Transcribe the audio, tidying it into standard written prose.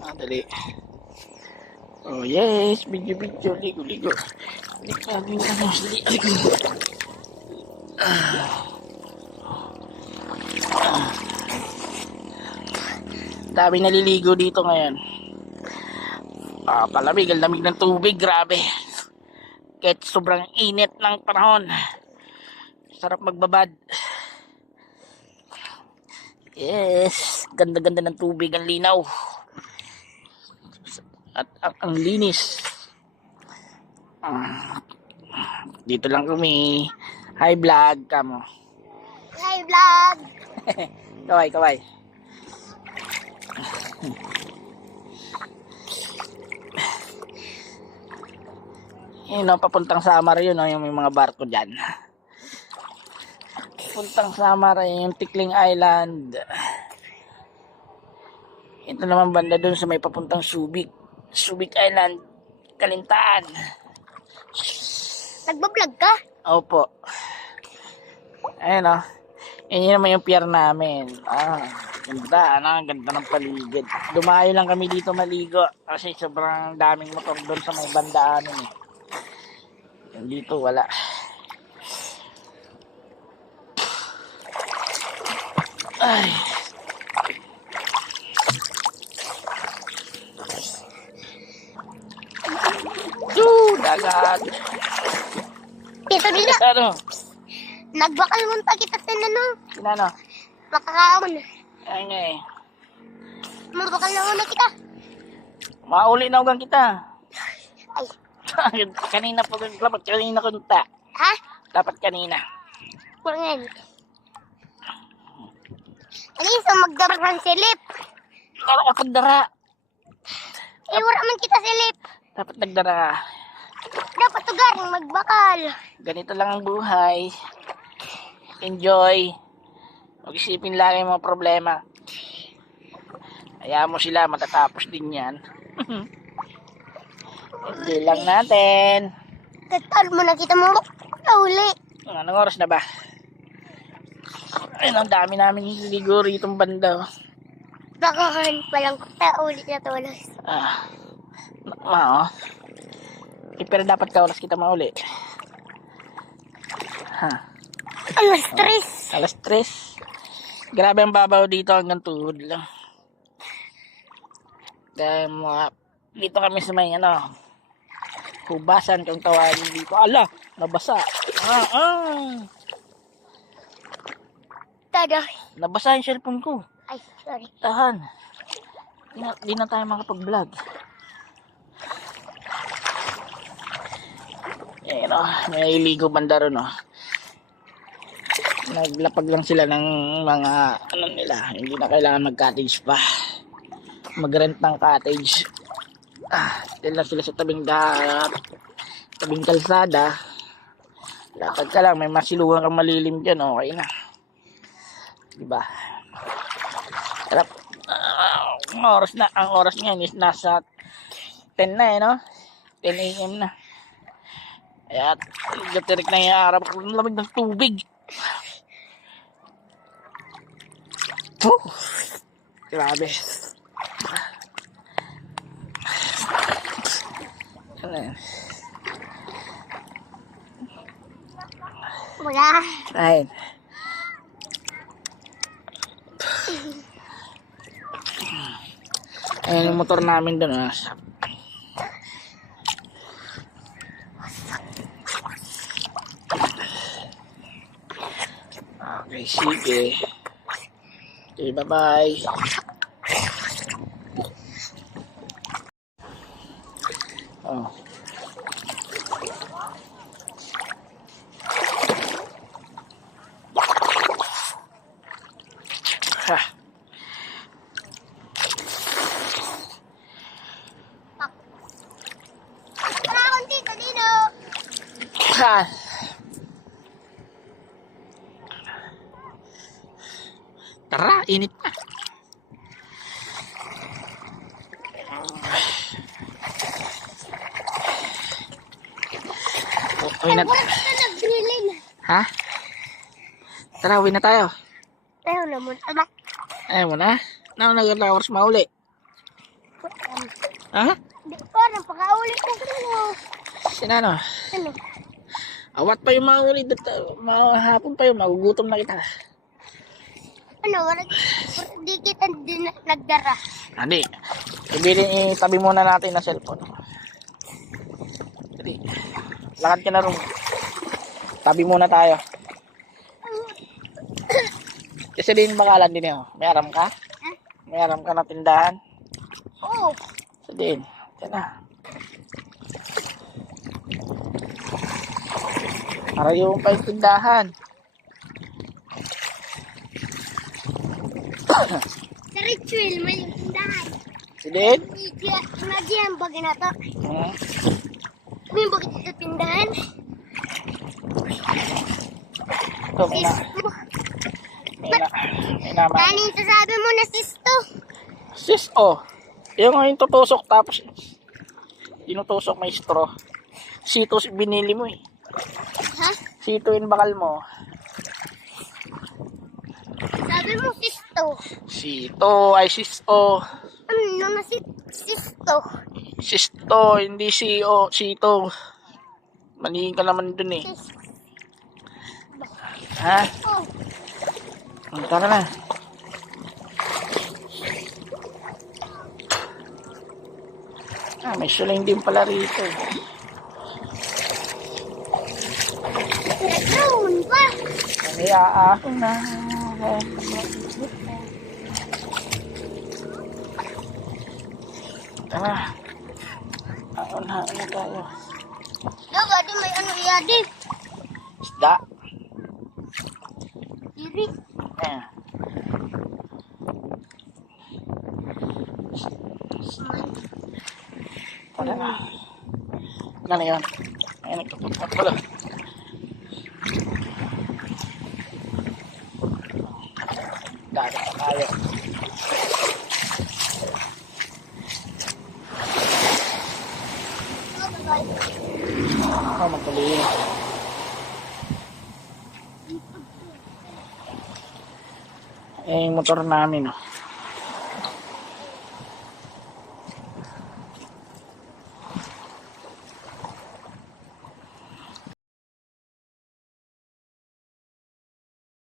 Dali. Oh yes, video, ligo. Ligo. Dami naliligo dito ngayon. Palamig, ang lamig ng tubig, grabe. Kahit sobrang init ng panahon, sarap magbabad. Yes, ganda-ganda ng tubig, ang linaw. At ang linis. Dito lang kami. Hi vlog, kamo. Hi vlog. Kaway. Yun o, papuntang Samar yun o, yung may mga barko dyan. Papuntang Samar yung Tikling Island. Ito naman banda dun sa may papuntang Subic Island, Kalintaan. Nagbablog ka? Opo. Ayun o. Yun naman yung pier namin. Ganda, ganda ng paligid. Dumayo lang kami dito maligo kasi sobrang daming motor doon sa may bandaanan eh. Dito wala. Ay. Dagat. Ito nila. Ano? Nagbakal munta kita sa ano. Sinano? Makakaon. Ay nga eh. Mabakal na una kita. Mauli na ugang kita. Ay. Kanina po, dapat kanina kunta. Ha? Dapat kanina. Kurangan. Ano yung sa magdarahan silip? Kala ka pagdara. Iwara man kita silip. Dapat nagdara. Dapat tugar magbakal. Ganito lang ang buhay. Enjoy. Mag-isipin lang yung mga problema. Hayaan mo sila, matatapos din yan. Enjoy lang natin. Katal mo na kita mo. Uli. Anong oras na ba? Ayun, ang dami namin nililigo rito banda. Bakahan palang uli na tulos. Pero dapat ka oras kita mauli. Alas 3. Alas 3. Grabe ang babaw dito hanggang tuhod lang. Dahil dito kami sa may hubasan kung tawagin dito. Ala, nabasa. Tada. Nabasa yung cellphone ko. Ay, sorry. Tahan. Di na tayo makapag-vlog. Ayan o, may iligo banda ron o. Naglapag lang sila ng mga nila. Hindi na kailangan mag-cottage pa. Mag-rent ng cottage. Dito lang sila sa tabing kalsada. Lakad ka lang, may masiluhan kang malilim dyan, okay na. Diba? Sarap. Ang oras ngayon is nasa 10 na no? 10 AM na. Kaya gatirik na yung araw. Ang lamig ng tubig. Grabe. Wala. Ayun. Ayun yung motor namin doon. Okay, sige. Okay, bye-bye. Tara, init na. Uwi na. Ha? Tara, uwi na tayo. Ayaw na mo. Anak. Ayaw mo na? Naon na hours mauli? Ha? Di parang pakaulit na sa'yo. Sinano? Ano? Awat pa yung mga ulit. Mahapon pa yung magugutom na kita. Ano? Di kita din nagdara. Hindi. Itabi muna natin ang cellphone. Hindi. Lakad ka na rin. Tabi muna tayo. Kasi din bakalan din yun. May aram ka? Ha? May aram ka na tindahan? Oo. Kasi din. Yan na. Para yung pa yung tindahan. Sa ritual, may tindahan. Si din? Imagine, bagay na to. Hmm. May bagay sa tindahan. Ito, may na. May naman. Kanin, sasabi mo na sisto. Sis, oh. Yung tutusok tapos tinutusok may straw. Sito binili mo eh. Ha? Sito yung bakal mo. Sabi mo sisto. Sito ay sisto. Ano na sisto? Sisto, hindi sito. Mali ka naman dun eh. Ha? Oh. Tara na. May suling din pala rito. Nagkaroon pa. Kaya ako na. Tara. Ano tayo? Diba, di may ano yadi? Isda. Diri. Ayan. Tara na. Ano yun? Ayan, nagtutupot pala. Dali pa tayo. Magpaliin. Eh, yung motor namin, oh.